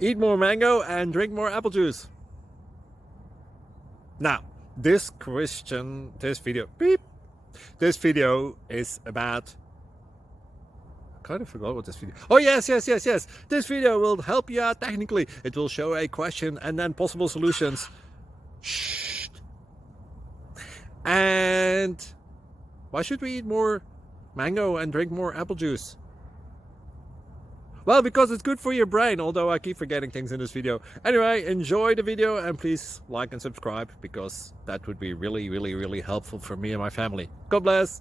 Eat more mango and drink more apple juice. Now, this video is about, I kind of forgot what this video. Oh, yes. This video will help you out technically. It will show a question and then possible solutions. Shh. And why should we eat more mango and drink more apple juice? Well, because it's good for your brain, although I keep forgetting things in this video. Anyway, enjoy the video and please like and subscribe, because that would be really helpful for me and my family. God bless!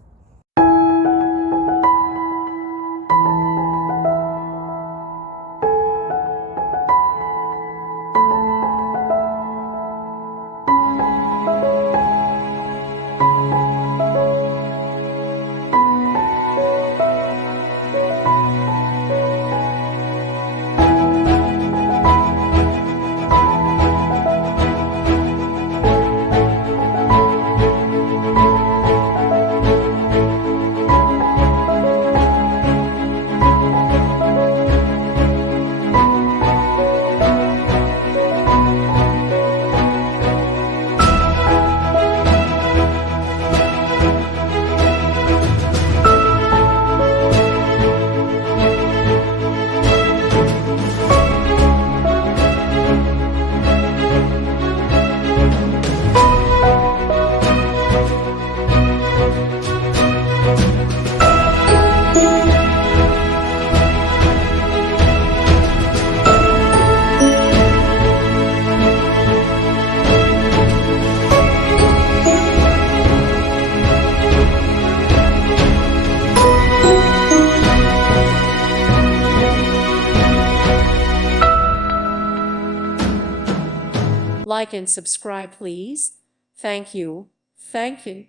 Like and subscribe, please. Thank you. Thank you.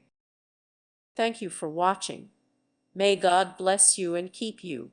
Thank you for watching. May God bless you and keep you.